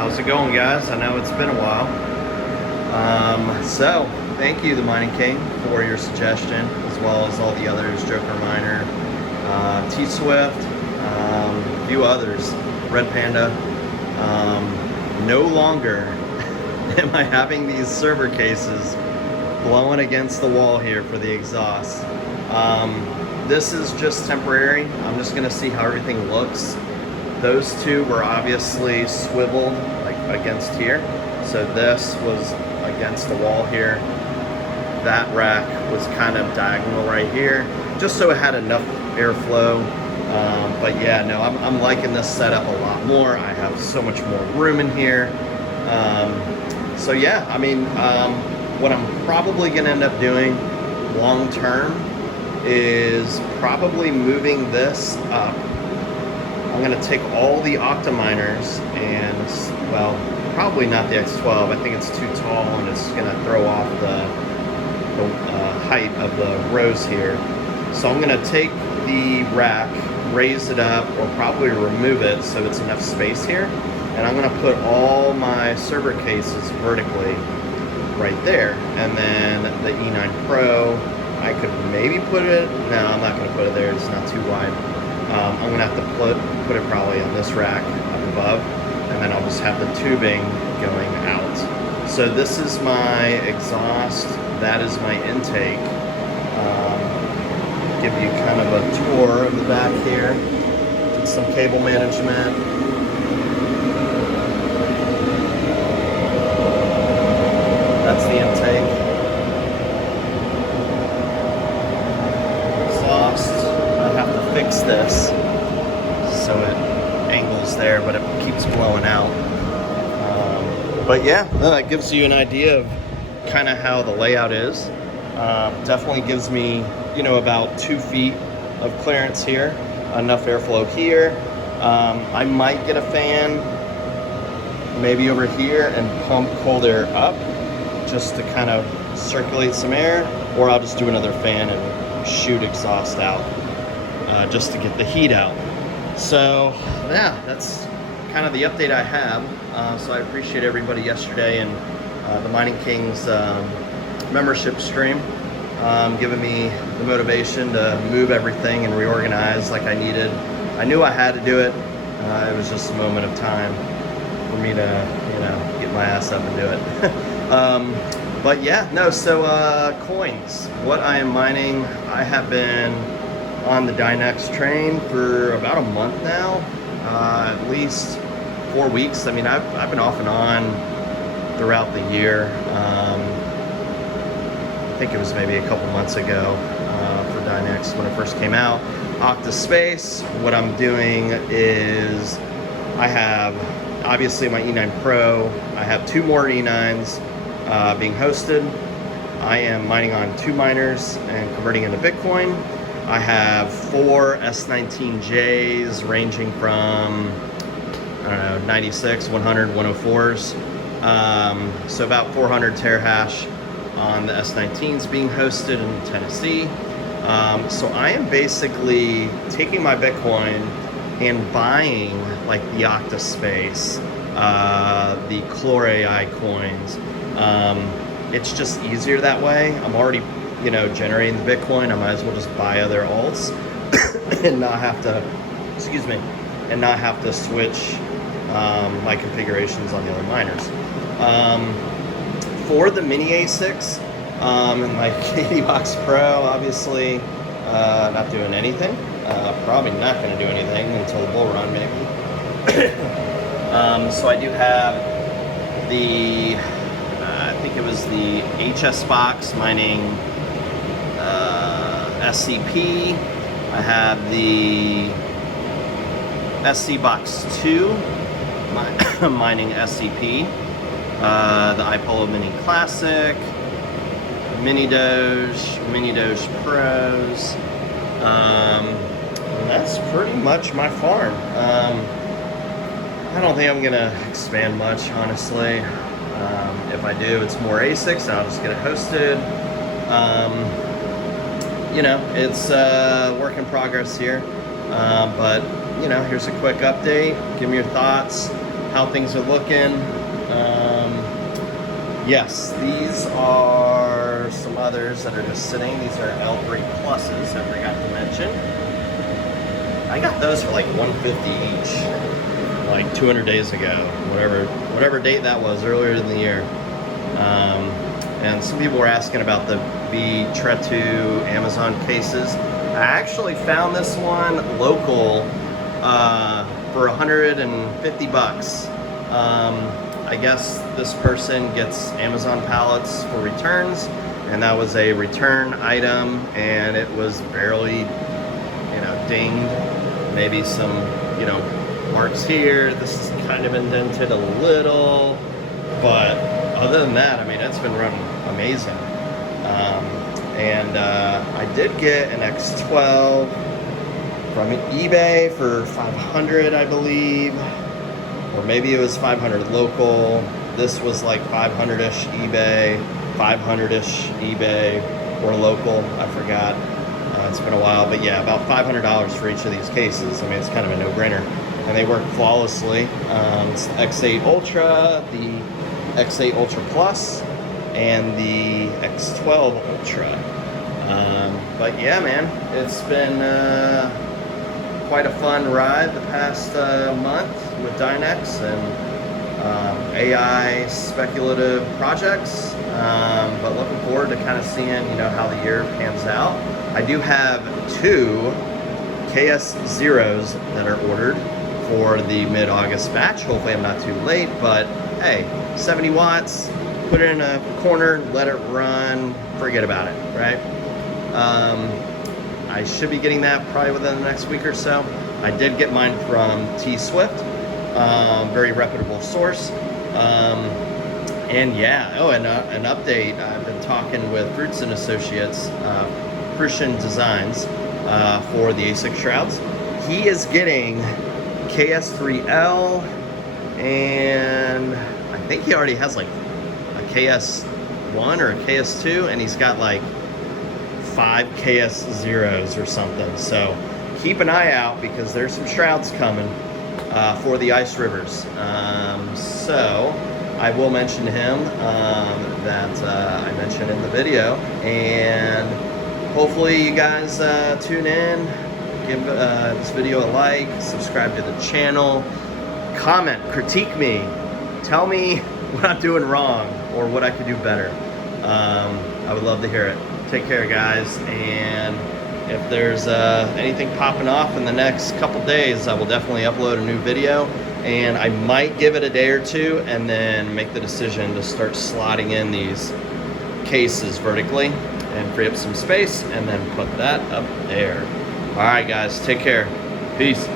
How's it going, guys? I know it's been a while. So thank you, the Mining King, for your suggestion, as well as all the others, Joker Miner, T Swift, a few others, Red Panda. No longer am I having these server cases blowing against the wall here for the exhaust. This is just temporary. I'm just gonna see how everything looks. Those two were obviously swiveled like against here. So this was against the wall here. That rack was kind of diagonal right here, just so it had enough airflow. But yeah, no, I'm liking this setup a lot more. I have so much more room in here. So yeah, I mean, what I'm probably gonna end up doing long term is probably moving this up. I'm gonna take all the Octaminers and, well, probably not the X12. I think it's too tall and it's gonna throw off the height of the rows here. So I'm gonna take the rack, raise it up, or probably remove it so it's enough space here. And I'm gonna put all my server cases vertically right there. And then the E9 Pro, I could maybe put it, no, I'm not gonna put it there, it's not too wide. I'm gonna have to put it probably on this rack up above, and then I'll just have the tubing going out. So this is my exhaust, that is my intake. Give you kind of a tour of the back here. Did some cable management. That's the intake. Exhaust. I have to fix this so it angles there, but it keeps blowing out. But yeah, that gives you an idea of kind of how the layout is. Definitely gives me, you know, about 2 feet of clearance here, enough airflow here. I might get a fan maybe over here and pump cold air up just to kind of circulate some air, or I'll just do another fan and shoot exhaust out just to get the heat out. So yeah, that's kind of the update I have. So I appreciate everybody yesterday and the Mining King's membership stream, giving me the motivation to move everything and reorganize like I needed. I knew I had to do it. It was just a moment of time for me to, you know, get my ass up and do it. But yeah, no, so coins. What I am mining, I have been on the Dynex train for about a month now, at least 4 weeks. I mean, I've been off and on throughout the year. I think it was maybe a couple months ago for Dynex when it first came out. Octaspace, what I'm doing is I have obviously my E9 Pro. I have 2 more E9s being hosted. I am mining on 2 miners and converting into Bitcoin. I have 4 S19Js ranging from, I don't know, 96, 100, 104s. So about 400 terahash on the S19s being hosted in Tennessee. So I am basically taking my Bitcoin and buying like the Octaspace, the Chlore AI coins. It's just easier that way. I'm already, you know, generating the Bitcoin. I might as well just buy other alts and not have to, excuse me, and not have to switch my configurations on the other miners. For the mini ASICs and my KD Box Pro, obviously not doing anything. Probably not going to do anything until the bull run, maybe. So I do have the, I think it was the HS Box mining SCP. I have the SC Box 2 mining SCP. The iPolo Mini Classic, Mini Doge Pros. And that's pretty much my farm. I don't think I'm gonna expand much, honestly. If I do, it's more ASICs and I'll just get it hosted. You know, it's work in progress here. But you know, here's a quick update. Give me your thoughts. how things are looking. Yes, these are some others that are just sitting. These are L3 pluses, I forgot to mention. I got those for like $150 each, like 200 days ago, whatever date that was, earlier in the year. And some people were asking about the V-Tretu Amazon cases. I actually found this one local for 150 bucks. I guess this person gets Amazon pallets for returns, and that was a return item, and it was barely, dinged. Maybe some, marks here. This is kind of indented a little, but other than that, I mean, it's been running amazing. And I did get an X12 from eBay for 500, I believe. Or maybe it was 500 local. This was like 500-ish eBay, 500-ish eBay, or local, I forgot. It's been a while, but yeah, about $500 for each of these cases. I mean, it's kind of a no-brainer. And they work flawlessly. It's the X8 Ultra, the X8 Ultra Plus, and the X12 Ultra. But yeah, man, it's been quite a fun ride the past month with Dynex and AI speculative projects, but looking forward to kind of seeing how the year pans out. I do have 2 KS0s that are ordered for the mid-August batch. Hopefully I'm not too late, but hey, 70 watts, put it in a corner, let it run, forget about it, right? I should be getting that probably within the next week or so. I did get mine from T-Swift, very reputable source. And yeah, an update. I've been talking with Fruits and Associates, Christian Designs, for the ASIC shrouds. He is getting KS3L, and I think he already has like a KS1 or a KS2, and he's got like 5 KS0s or something. So keep an eye out, because there's some shrouds coming for the Ice Rivers. So I will mention him that I mentioned in the video, and hopefully you guys tune in, give this video a like, subscribe to the channel, comment, critique me, tell me what I'm doing wrong or what I could do better. I would love to hear it. Take care, guys, and if there's anything popping off in the next couple days, I will definitely upload a new video, and I might give it a day or two and then make the decision to start slotting in these cases vertically and free up some space, and then put that up there. All right, guys, take care. Peace.